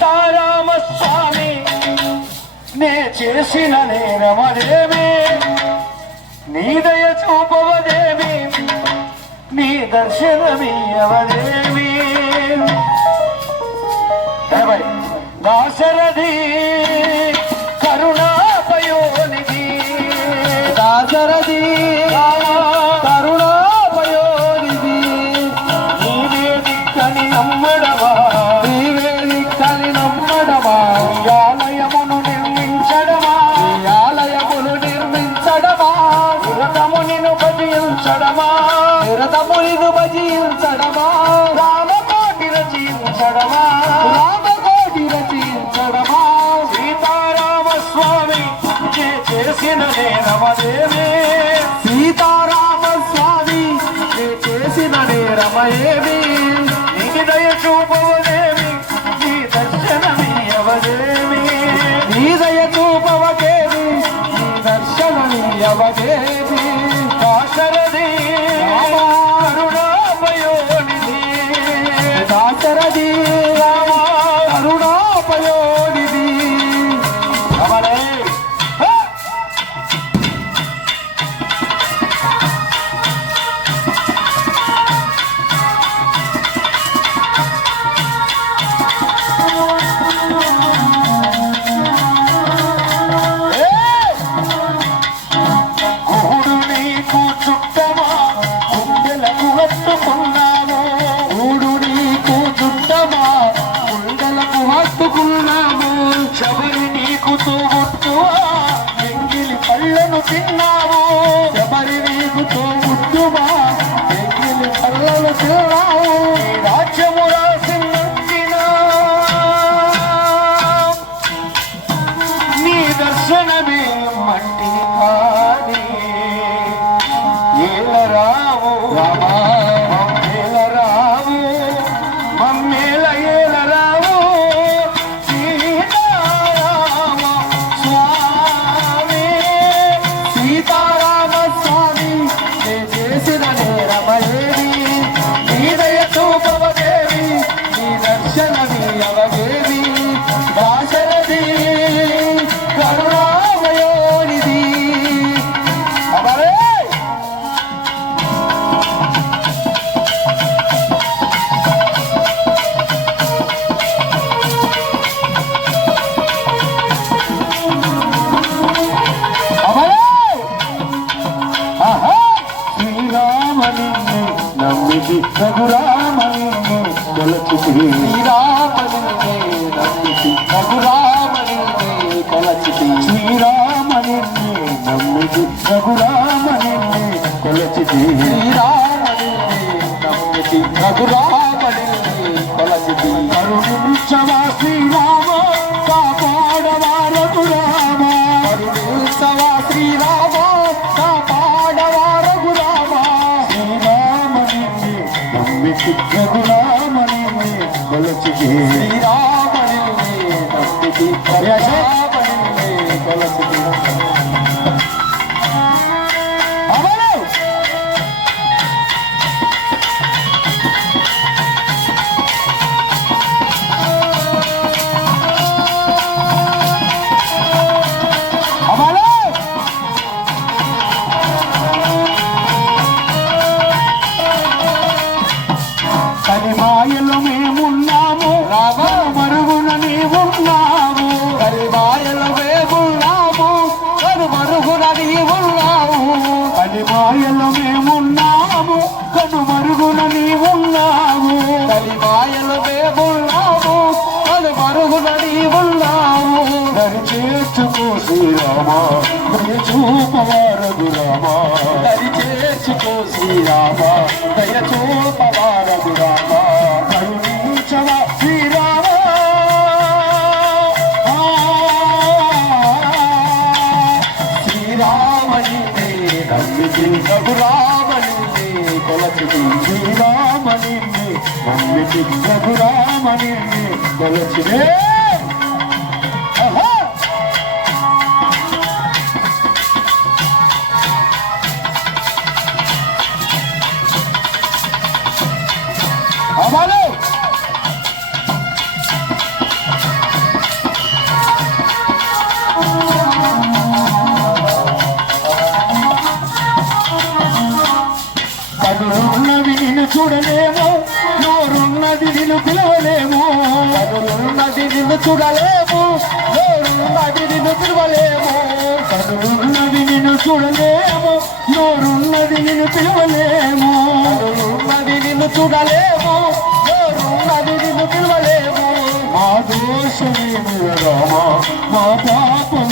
సీతారామస్వామి నే చేసిన నేరమదేమి నీ దయ చూపవదేమి నీ దర్శనమీయవదేమి దాశరథి కరుణాపయోనిధి దాశరథి కరుణాపయోనిధి నీవే దిక్కని నమ్మడమా నీవే దిక్కని నమ్మడమా ఆలయమును నిర్మించడమా ఆలయమును నిర్మించడమా నిరతమునిను భజించడమా నిరతమునిను భజించడమా రామకోటి రచించడమా రామకోటి రచించడమా సీతారామస్వామి చేసిన నేరమదేమి సీతారామస్వామి చేసిన నేరమేమి నీ దయ చూపవదేమి నీ దర్శనమీయవదేమి నీ దయ చూపవదేమి నీ దర్శనమీయవదేమి దాశరథి కరుణాపయోనిధి దాశరథి కరుణాపయోనిధి అవరే శబరి నీకు తోబుట్టువా ఎంగిలి పళ్ళను తిన్నావు శబరి నీకు తోబుట్టువా ఎంగిలి పళ్ళను తిన్నావు రాజ్యము రాసినందిన నీ దర్శనమే మట్టి కాని ఏలరావు రామా ఏలరావు మమ్మేల ఏలరావు దాశరథి కరుణామయోనిధి అవరే శ్రీరామని నమ్మిది రఘురామని కొలచితి శ్రీరామని నమ్మిది రఘురామని కొలచితి శ్రీరామని నమ్మిది రఘురామని కొలచితి శ్రీరామని నమ్మిది రఘురామని కొలచితి కరుణించవా శ్రీరామ కాపాడవా రఘురామ కరుణించవా శ్రీరామ కాపాడవా రఘురామ శ్రీరామని నమ్మితి రఘురామని కొలచితి శ్రీరామని నమ్మితి రఘురామని కొలచితి కలిమాయలో మేమున్నాము రామ మరుగున నీవున్నాము కలిమాయలో మేమున్నాము కను మరుగున నీవున్నాము కలిమాయలో మేమున్నాము కను మరుగున నీవున్నాము కలిమాయలో మేమున్నాము కను మరుగున నీవున్నాము దరి చేర్చుకో శ్రీరామ దయ చూపవా రఘురామ దరి చేర్చుకో శ్రీరామ దయ చూపవా రఘురామ కరుణించవా శ్రీరామ శ్రీరామని నమ్మితి రఘురామని కొలచితి శ్రీరామని నమ్మితి రఘురామని కొలచితే అమలు చూడలేము నోరున్నది నిన్ను పిలవలేము కనులున్నది నిన్ను చూడలేము నోరున్నది నిన్ను పిలవలేము కనులున్నది నిన్ను చూడలేము నోరున్నది నిన్ను పిలవలేము కనులున్నది నిన్ను చూడలేము నోరున్నది నిన్ను పిలవలేము మా దోషమేమి రామా మా పాపం